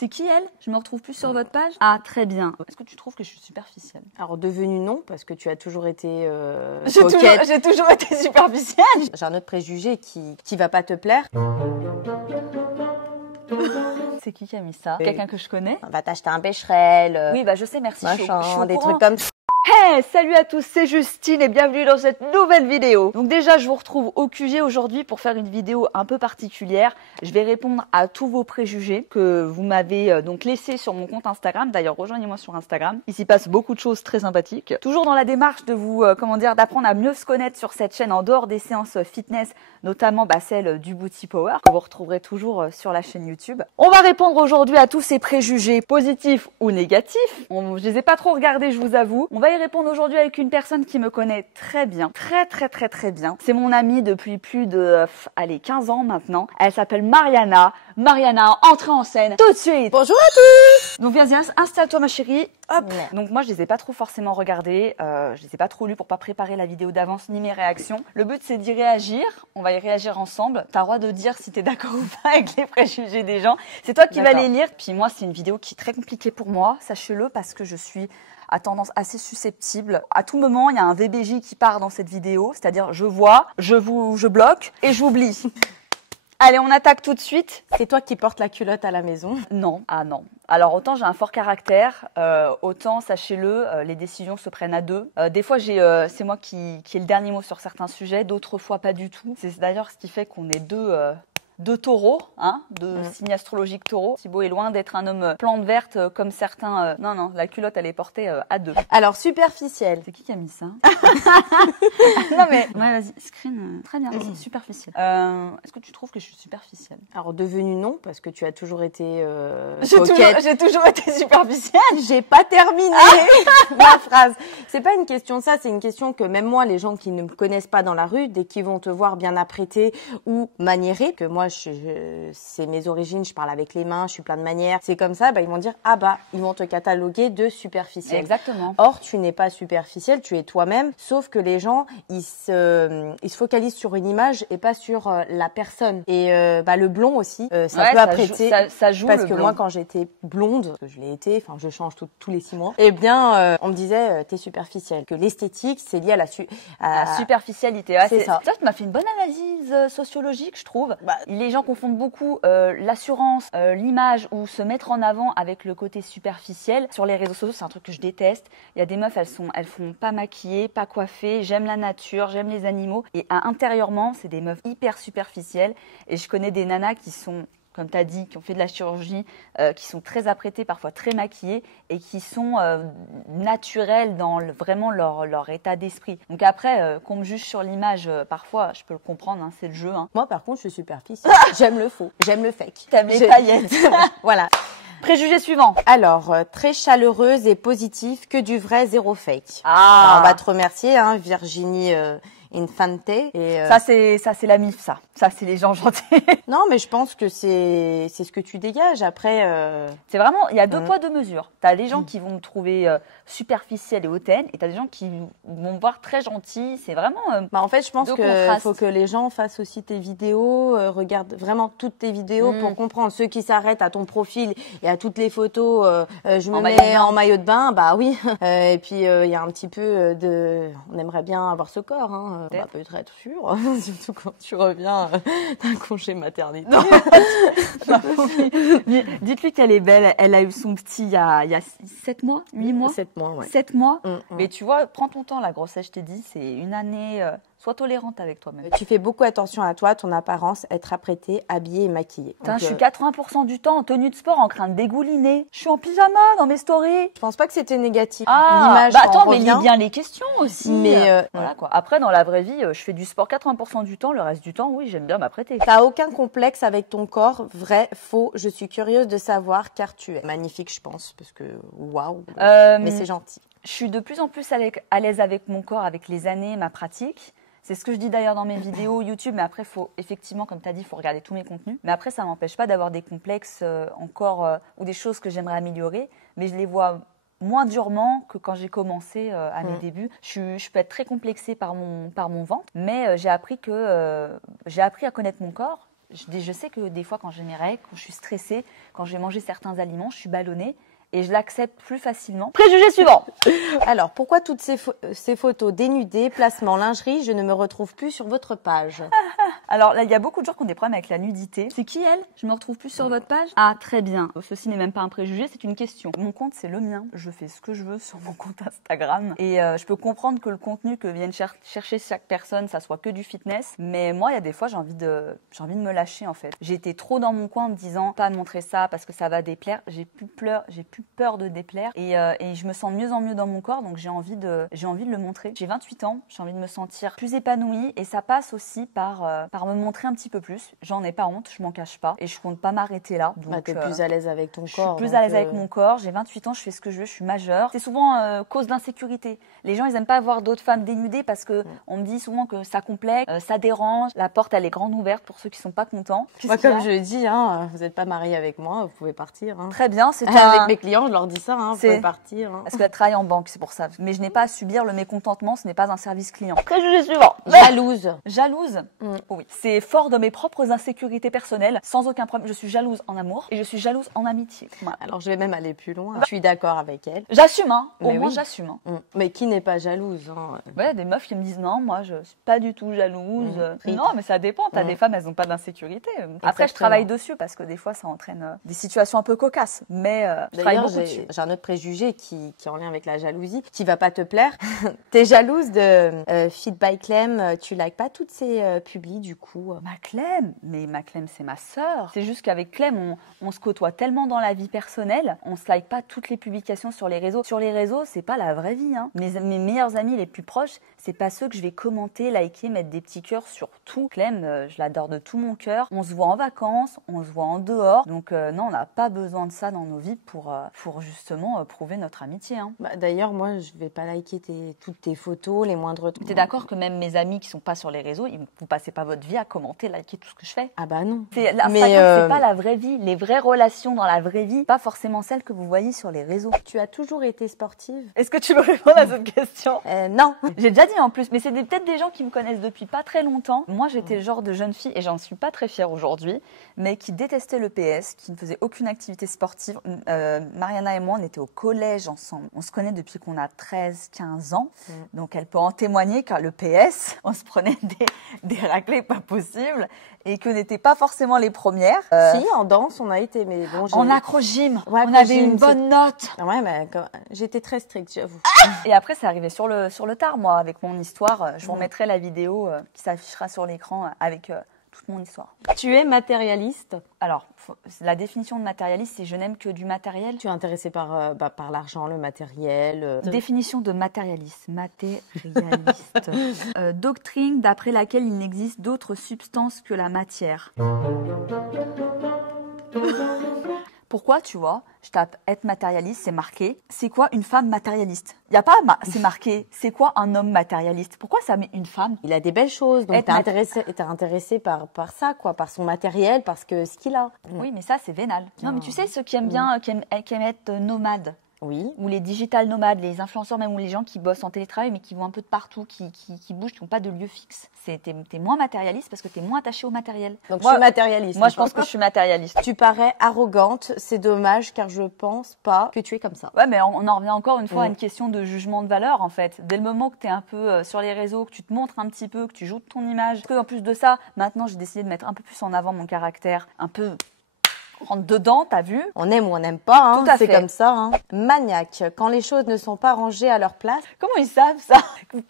C'est qui elle? Je me retrouve plus sur votre page. Ah, très bien. Est-ce que tu trouves que je suis superficielle? Alors devenu non, parce que tu as toujours été J'ai toujours été superficielle. J'ai un autre préjugé qui va pas te plaire. C'est qui a mis ça? Quelqu'un que je connais? Va t'acheter un Becherel. Oui, bah je sais, merci. Machin, je suis au des courant. trucs comme ça. Hey, salut à tous, c'est Justine et bienvenue dans cette nouvelle vidéo. Donc déjà, je vous retrouve au QG aujourd'hui pour faire une vidéo un peu particulière. Je vais répondre à tous vos préjugés que vous m'avez donc laissés sur mon compte Instagram. D'ailleurs, rejoignez-moi sur Instagram. Il s'y passe beaucoup de choses très sympathiques. Toujours dans la démarche de vous, d'apprendre à mieux se connaître sur cette chaîne en dehors des séances fitness, notamment celle du Booty Power que vous retrouverez toujours sur la chaîne YouTube. On va répondre aujourd'hui à tous ces préjugés positifs ou négatifs. Je les ai pas trop regardés, je vous avoue. On va y répondre aujourd'hui avec une personne qui me connaît très bien, très bien. C'est mon amie depuis plus de 15 ans maintenant. Elle s'appelle Mariana. Mariana, entrez en scène tout de suite. Bonjour à tous. Donc viens, installe-toi ma chérie. Hop. Ouais. Donc moi je les ai pas trop forcément regardés, je les ai pas trop lus pour pas préparer la vidéo d'avance ni mes réactions. Le but c'est d'y réagir, on va y réagir ensemble. T'as le droit de dire si t'es d'accord ou pas avec les préjugés des gens. C'est toi qui vas les lire. Puis moi c'est une vidéo qui est très compliquée pour moi, sachez-le, parce que je suis à tendance assez susceptible. À tout moment, il y a un VBJ qui part dans cette vidéo, c'est-à-dire je vois, je bloque et j'oublie. Allez, on attaque tout de suite. C'est toi qui portes la culotte à la maison? Non, ah non. Alors autant j'ai un fort caractère, autant sachez-le, les décisions se prennent à deux. Des fois c'est moi qui ai le dernier mot sur certains sujets, d'autres fois pas du tout. C'est d'ailleurs ce qui fait qu'on est deux taureaux, de signes astrologiques taureaux. Thibaut est loin d'être un homme plante verte comme certains. Non, la culotte elle est portée à deux. Alors superficielle. C'est qui a mis ça? Non mais ouais, vas-y, screen. Très bien, superficielle. Est-ce que tu trouves que je suis superficielle? Alors devenu non, parce que tu as toujours été J'ai toujours été superficielle. J'ai pas terminé ma phrase. C'est pas une question de ça, c'est une question que même moi, les gens qui ne me connaissent pas dans la rue, dès qu'ils vont te voir bien apprêtée ou maniérée, que moi c'est mes origines, je parle avec les mains, je suis plein de manières, c'est comme ça, ils vont dire ils vont te cataloguer de superficielle. Exactement. Or tu n'es pas superficielle, tu es toi-même, sauf que les gens ils se focalisent sur une image et pas sur la personne. Et le blond aussi, ça peut apprêter. Ça joue parce le que blond. moi quand j'étais blonde, que je l'ai été, enfin je change tous les 6 mois, eh bien on me disait t'es superficielle, que l'esthétique c'est lié à la superficialité. Ouais, c'est ça. Ça, tu m'as fait une bonne analyse sociologique, je trouve. Les gens confondent beaucoup l'assurance, l'image ou se mettre en avant avec le côté superficiel. Sur les réseaux sociaux, c'est un truc que je déteste. Il y a des meufs, elles font pas maquillées, pas coiffées, j'aime la nature, j'aime les animaux. Et intérieurement, c'est des meufs hyper superficielles. Et je connais des nanas qui sont, comme tu as dit, qui ont fait de la chirurgie, qui sont très apprêtées, parfois très maquillées, et qui sont naturelles dans vraiment leur état d'esprit. Donc après, qu'on me juge sur l'image, parfois, je peux le comprendre, c'est le jeu. Moi, par contre, je suis superficielle. J'aime le faux, j'aime le fake. T'aimes les paillettes. Voilà. Préjugé suivant. Alors, très chaleureuse et positive, que du vrai, zéro fake. Ah. On va te remercier, Virginie Infante. Et, Ça, c'est la MIF, ça. Ça, c'est les gens gentils. Non, mais je pense que c'est ce que tu dégages. Après, c'est vraiment, il y a deux poids, deux mesures. T'as les gens qui vont me trouver superficielle et hautaine, et t'as des gens qui vont me voir très gentille. C'est vraiment. En fait, je pense qu'il faut que les gens fassent aussi tes vidéos, regardent vraiment toutes tes vidéos pour comprendre. Ceux qui s'arrêtent à ton profil et à toutes les photos, je me mets en maillot de bain, oui. Et puis il y a un petit peu on aimerait bien avoir ce corps, peut-être être sûr, surtout quand tu reviens d'un congé maternité. Dites-lui qu'elle est belle. Elle a eu son petit il y a 7 mois, 8 mois. 7 mois, ouais. 7 mois. Mais tu vois, prends ton temps. La grossesse, je t'ai dit, c'est une année. Sois tolérante avec toi-même. Tu fais beaucoup attention à toi, ton apparence, être apprêtée, habillée et maquillée. Je suis 80% du temps en tenue de sport, en train de dégouliner. Je suis en pyjama dans mes stories. Je pense pas que c'était négatif. L'image, attends, mais lis bien les questions aussi. Mais voilà quoi. Après, dans la vraie vie, je fais du sport 80% du temps. Le reste du temps, oui, j'aime bien m'apprêter. T'as aucun complexe avec ton corps, vrai, faux. Je suis curieuse de savoir car tu es magnifique, je pense, parce que waouh. Mais c'est gentil. Je suis de plus en plus à l'aise avec mon corps, avec les années, ma pratique. C'est ce que je dis d'ailleurs dans mes vidéos YouTube, mais après, faut effectivement, comme tu as dit, il faut regarder tous mes contenus. Mais après, ça ne m'empêche pas d'avoir des complexes encore ou des choses que j'aimerais améliorer, mais je les vois moins durement que quand j'ai commencé à mes débuts. Je peux être très complexée par mon ventre, mais j'ai appris à connaître mon corps Je sais que des fois, quand j'ai mes règles, quand je suis stressée, quand je vais manger certains aliments, je suis ballonnée. Et je l'accepte plus facilement. Préjugé suivant. Alors, pourquoi toutes ces photos dénudées, placement lingerie, je ne me retrouve plus sur votre page? Alors là, il y a beaucoup de gens qui ont des problèmes avec la nudité. C'est qui elle? Je me retrouve plus sur votre page? Ah, très bien. Ceci n'est même pas un préjugé, c'est une question. Mon compte, c'est le mien. Je fais ce que je veux sur mon compte Instagram. Et je peux comprendre que le contenu que vienne chercher chaque personne, ça soit que du fitness. Mais moi, il y a des fois, j'ai envie de me lâcher en fait. J'ai été trop dans mon coin en me disant, pas montrer ça parce que ça va déplaire. J'ai plus peur de déplaire et je me sens mieux en mieux dans mon corps, donc j'ai envie de le montrer. J'ai 28 ans, j'ai envie de me sentir plus épanouie et ça passe aussi par me montrer un petit peu plus. J'en ai pas honte, je m'en cache pas et je compte pas m'arrêter là. Donc t'es plus à l'aise avec ton corps. Je suis plus à l'aise avec mon corps, j'ai 28 ans, je fais ce que je veux, je suis majeure. C'est souvent cause d'insécurité. Les gens, ils aiment pas voir d'autres femmes dénudées parce que on me dit souvent que ça complexe, ça dérange. La porte, elle est grande ouverte pour ceux qui sont pas contents. Moi, comme je l'ai dit, hein, vous n'êtes pas marié avec moi, vous pouvez partir. Hein. Très bien, c'est avec mes clients, je leur dis ça, hein, vous pouvez partir. Hein. Parce qu'elle travaille en banque, c'est pour ça. Mais je n'ai pas à subir le mécontentement, ce n'est pas un service client. Préjugé suivant. Jalouse. Jalouse. Oui. C'est fort de mes propres insécurités personnelles, sans aucun problème. Je suis jalouse en amour et je suis jalouse en amitié. Voilà. Alors je vais même aller plus loin. Je suis d'accord avec elle. J'assume, hein. Au moins j'assume. Hein. Mais qui n'est pas jalouse, hein. Ouais, des meufs qui me disent non, moi je suis pas du tout jalouse. Non, mais ça dépend. T'as des femmes, elles n'ont pas d'insécurité. Après, je travaille dessus parce que des fois, ça entraîne des situations un peu cocasses. Mais je travaille beaucoup dessus. J'ai un autre préjugé qui est en lien avec la jalousie, qui va pas te plaire. T'es jalouse de Fit by Clem, tu likes pas toutes ces publis du coup? Ma Clem, c'est ma sœur. C'est juste qu'avec Clem, on se côtoie tellement dans la vie personnelle, on se like pas toutes les publications sur les réseaux. Sur les réseaux, c'est pas la vraie vie. Hein. Mes meilleurs amis les plus proches, c'est pas ceux que je vais commenter, liker, mettre des petits cœurs sur tout. Clem, je l'adore de tout mon cœur. On se voit en vacances, on se voit en dehors. Donc non, on n'a pas besoin de ça dans nos vies pour justement prouver notre amitié. Hein. Bah, d'ailleurs, moi, je vais pas liker toutes tes photos, les moindres trucs. T'es d'accord que même mes amis qui sont pas sur les réseaux, vous passez pas votre vie à commenter, liker tout ce que je fais? Ah bah non. L'Instagram, c'est pas la vraie vie. Les vraies relations dans la vraie vie, pas forcément celles que vous voyez sur les réseaux. Tu as toujours été sportive? Est-ce que tu veux répondre à cette question? Non. J'ai déjà dit en plus, mais c'est peut-être des gens qui me connaissent depuis pas très longtemps. Moi, j'étais le genre de jeune fille, et j'en suis pas très fière aujourd'hui, mais qui détestait le PS, qui ne faisait aucune activité sportive. Mariana et moi, on était au collège ensemble. On se connaît depuis qu'on a 13-15 ans. Donc, elle peut en témoigner car le PS, on se prenait des raclées pas possibles et que n'étaient pas forcément les premières. Si, en danse, on a été, mais bon... En acro-gym, ouais, on avait une bonne note. Ouais, mais j'étais très stricte, j'avoue. Et après, c'est arrivé sur le tard, moi, avec mon histoire. Je vous remettrai la vidéo qui s'affichera sur l'écran avec toute mon histoire. Tu es matérialiste? Alors, la définition de matérialiste, c'est je n'aime que du matériel. Tu es intéressé par l'argent, le matériel. Définition de matérialiste. Matérialiste. Doctrine d'après laquelle il n'existe d'autres substances que la matière. Pourquoi, tu vois, je tape être matérialiste, c'est marqué. C'est quoi une femme matérialiste? Il y a pas, c'est marqué. C'est quoi un homme matérialiste? Pourquoi ça met une femme? Il a des belles choses, donc t'es intéressé par ça, quoi, par son matériel, parce que ce qu'il a. Oui, mais ça c'est vénal. Non, mais tu sais ceux qui aiment bien, qui aiment être nomades. Oui. Ou les digital nomades, les influenceurs même, ou les gens qui bossent en télétravail mais qui vont un peu de partout, qui bougent, qui n'ont pas de lieu fixe. T'es moins matérialiste parce que t'es moins attaché au matériel. Donc moi, je suis matérialiste. Moi, je pense que je suis matérialiste. Tu parais arrogante, c'est dommage car je pense pas que tu es comme ça. Ouais, mais on en revient encore une fois à une question de jugement de valeur en fait. Dès le moment que t'es un peu sur les réseaux, que tu te montres un petit peu, que tu joues de ton image, que en plus de ça, maintenant j'ai décidé de mettre un peu plus en avant mon caractère, un peu... rentre dedans, t'as vu? On aime ou on n'aime pas, hein, c'est comme ça. Hein. Maniaque, quand les choses ne sont pas rangées à leur place. Comment ils savent ça?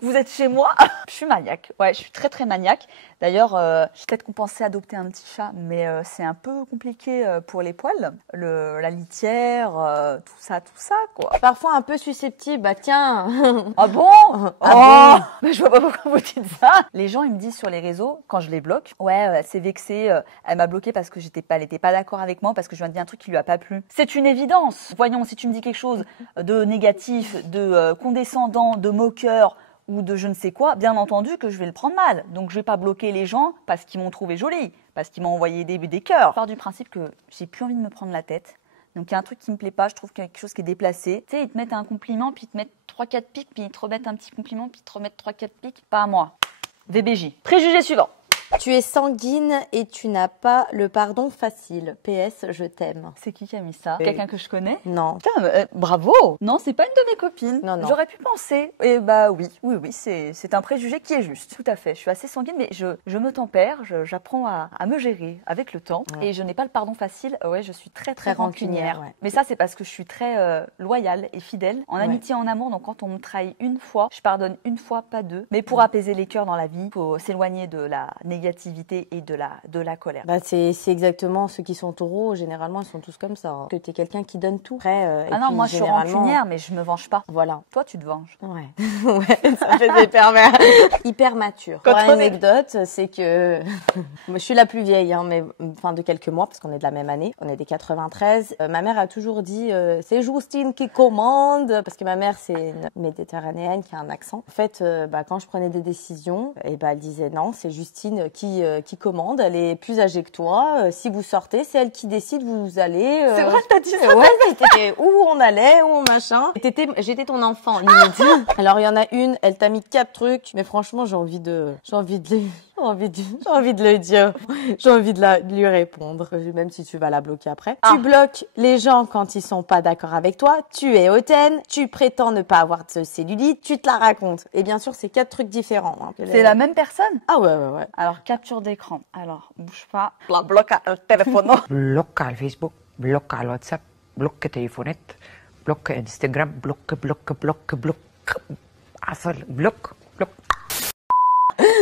Vous êtes chez moi? Je suis maniaque, ouais, je suis très très maniaque. D'ailleurs, j'ai peut-être pensé adopter un petit chat, mais c'est un peu compliqué pour les poils. La litière, tout ça, quoi. Parfois un peu susceptible, bah tiens. Ah bon? Ah bon? Mais je vois pas pourquoi vous dites ça. Les gens, ils me disent sur les réseaux, quand je les bloque, ouais, elle s'est vexée, elle m'a bloqué parce que elle était pas d'accord avec moi, parce que je viens de dire un truc qui lui a pas plu. C'est une évidence. Voyons, si tu me dis quelque chose de négatif, de condescendant, de moqueur, ou de je ne sais quoi, bien entendu que je vais le prendre mal. Donc je vais pas bloquer les gens parce qu'ils m'ont trouvé jolie, parce qu'ils m'ont envoyé des cœurs. Je pars du principe que j'ai plus envie de me prendre la tête. Donc il y a un truc qui me plaît pas, je trouve qu'il y a quelque chose qui est déplacé. Tu sais, ils te mettent un compliment, puis ils te mettent 3-4 pics, puis ils te remettent un petit compliment, puis ils te remettent 3-4 pics. Pas à moi. VBJ. Préjugé suivant. Tu es sanguine et tu n'as pas le pardon facile. PS, je t'aime. C'est qui a mis ça? Quelqu'un que je connais? Non. Putain, bravo. Non, c'est pas une de mes copines. Non, non. J'aurais pu penser. Et bah oui, c'est un préjugé qui est juste. Tout à fait. Je suis assez sanguine, mais je me tempère, j'apprends à me gérer avec le temps. Et je n'ai pas le pardon facile. Ouais, je suis très rancunière. Ouais. Mais ça, c'est parce que je suis très loyale et fidèle. En amitié, en amour, donc quand on me trahit une fois, je pardonne une fois, pas deux. Mais pour apaiser les cœurs dans la vie, il faut s'éloigner de la négativité et de la colère. Bah c'est exactement ceux qui sont taureaux, généralement ils sont tous comme ça. Hein. Que tu es quelqu'un qui donne tout. Après, ah non, moi je suis rancunière, mais je me venge pas. Voilà. Toi, tu te venges. Ouais. Ouais, ça fait hyper mature. Pour anecdote, c'est que moi, je suis la plus vieille, hein, mais enfin de quelques mois, parce qu'on est de la même année. On est des 93. Ma mère a toujours dit c'est Justine qui commande, parce que ma mère c'est une méditerranéenne qui a un accent. En fait, quand je prenais des décisions, et elle disait non, c'est Justine qui commande. Elle est plus âgée que toi. Si vous sortez, c'est elle qui décide où vous allez. C'est vrai, t'as dit ça? Ouais, c'était où on allait, où machin. J'étais ton enfant, limite. Alors il y en a une, elle t'a mis 4 trucs, mais franchement j'ai envie de le dire. J'ai envie de lui répondre, même si tu vas la bloquer après. Tu bloques les gens quand ils sont pas d'accord avec toi. Tu es hautaine. Tu prétends ne pas avoir de cellulite. Tu te la racontes. Et bien sûr, c'est 4 trucs différents. Hein. C'est la même personne? Ah ouais. Alors, capture d'écran. Alors, bouge pas. Bloque le téléphone. Bloque le Facebook. Bloque le WhatsApp. Bloque le téléphone. Bloque Instagram. Bloque.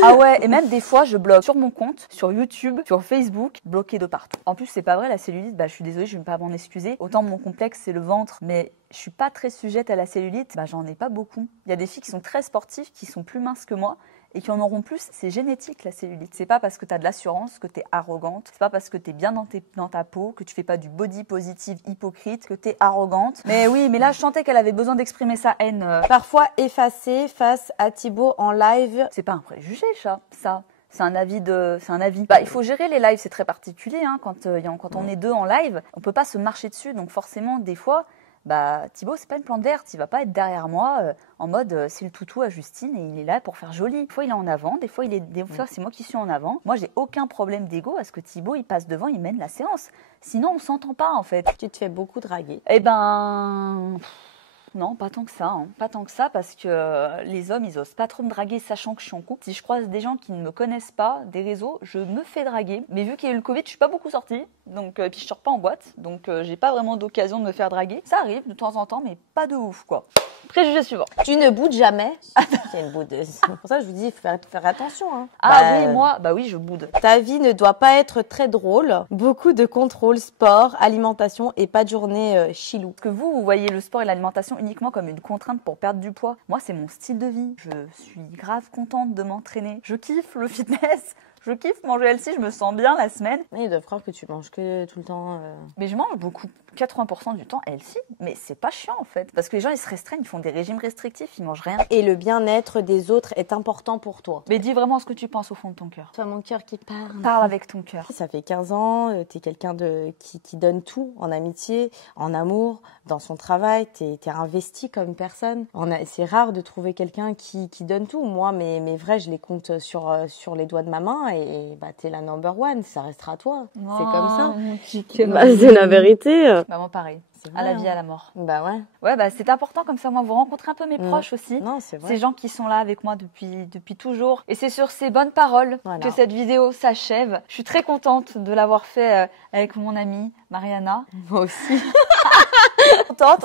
Ah ouais, et même des fois, je bloque sur mon compte, sur YouTube, sur Facebook, bloqué de partout. En plus, c'est pas vrai, la cellulite, je suis désolée, je vais pas m'en excuser. Autant mon complexe, c'est le ventre, mais je suis pas très sujette à la cellulite, j'en ai pas beaucoup. Il y a des filles qui sont très sportives, qui sont plus minces que moi, et qui en auront plus. C'est génétique, la cellulite. C'est pas parce que tu as de l'assurance que tu es arrogante. C'est pas parce que tu es bien dans ta peau, que tu fais pas du body positive hypocrite, que tu es arrogante. Mais oui, mais là, je sentais qu'elle avait besoin d'exprimer sa haine. Parfois effacée face à Thibaut en live. C'est pas un préjugé, ça. C'est un avis. Il faut gérer les lives, c'est très particulier. Hein, quand on est deux en live, on peut pas se marcher dessus. Donc forcément, des fois... Thibaut, c'est pas une plante verte, il va pas être derrière moi en mode c'est le toutou à Justine et il est là pour faire joli. Des fois il est en avant, des fois c'est moi qui suis en avant. Moi j'ai aucun problème d'ego à ce que Thibaut il passe devant, il mène la séance. Sinon on s'entend pas en fait. Tu te fais beaucoup draguer. Non, pas tant que ça. Pas tant que ça parce que les hommes, ils osent pas trop me draguer sachant que je suis en couple. Si je croise des gens qui ne me connaissent pas, des réseaux, je me fais draguer. Mais vu qu'il y a eu le Covid, je suis pas beaucoup sortie. Donc, puis je sors pas en boîte. Donc, j'ai pas vraiment d'occasion de me faire draguer. Ça arrive de temps en temps, mais pas de ouf, quoi. Préjugé suivant. Tu ne boudes jamais. C'est une boude. C'est pour ça que je vous dis, il faut faire attention. Hein. Oui, je boude. Ta vie ne doit pas être très drôle. Beaucoup de contrôle, sport, alimentation et pas de journée chilou. Est-ce que vous voyez le sport et l'alimentation uniquement comme une contrainte pour perdre du poids? Moi, c'est mon style de vie. Je suis grave contente de m'entraîner. Je kiffe le fitness. Je kiffe manger healthy, je me sens bien la semaine. Mais ils doivent croire que tu manges que tout le temps. Mais je mange beaucoup, 80% du temps healthy, mais c'est pas chiant en fait. Parce que les gens ils se restreignent, ils font des régimes restrictifs, ils mangent rien. Et le bien-être des autres est important pour toi. Mais dis vraiment ce que tu penses au fond de ton cœur. Toi, mon cœur qui parle. Parle avec ton cœur. Ça fait 15 ans, t'es quelqu'un qui donne tout en amitié, en amour, dans son travail, t'es investi comme personne. C'est rare de trouver quelqu'un qui donne tout. Moi, mes vrais, je les compte sur les doigts de ma main et t'es la number one, ça restera toi. C'est comme ça. C'est la vérité. Moi pareil. Vrai, à la vie, à la mort. Ouais. Ouais, c'est important comme ça. Moi, vous rencontrez un peu mes proches aussi. Non, c'est vrai. Ces gens qui sont là avec moi depuis toujours. Et c'est sur ces bonnes paroles que cette vidéo s'achève. Je suis très contente de l'avoir fait avec mon amie Mariana. Moi aussi.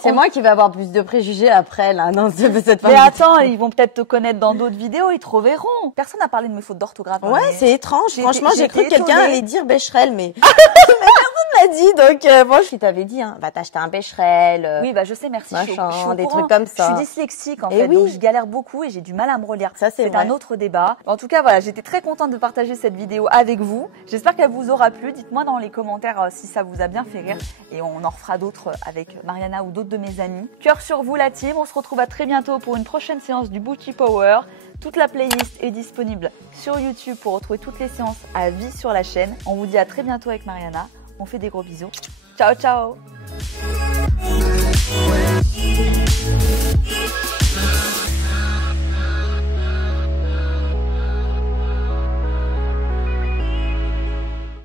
C'est moi qui vais avoir plus de préjugés après, là, dans cette Mais attends, ils vont peut-être te connaître dans d'autres vidéos, ils te reverront. Personne n'a parlé de mes fautes d'orthographe. Ouais, c'est étrange. Franchement, j'ai cru que quelqu'un allait dire Becherel, mais personne l'a dit. Donc, moi, je t'avais dit, va t'acheter un Becherel. Oui, je sais, merci. Machin, des trucs comme ça. Je suis dyslexique, en fait, donc je galère beaucoup et j'ai du mal à me relire. Ça, c'est un autre débat. En tout cas, voilà, j'étais très contente de partager cette vidéo avec vous. J'espère qu'elle vous aura plu. Dites-moi dans les commentaires si ça vous a bien fait rire. Et on en refera d'autres avec Mariana ou d'autres de mes amis. Cœur sur vous la team, on se retrouve à très bientôt pour une prochaine séance du Booty Power. Toute la playlist est disponible sur YouTube pour retrouver toutes les séances à vie sur la chaîne. On vous dit à très bientôt avec Mariana. On fait des gros bisous. Ciao, ciao!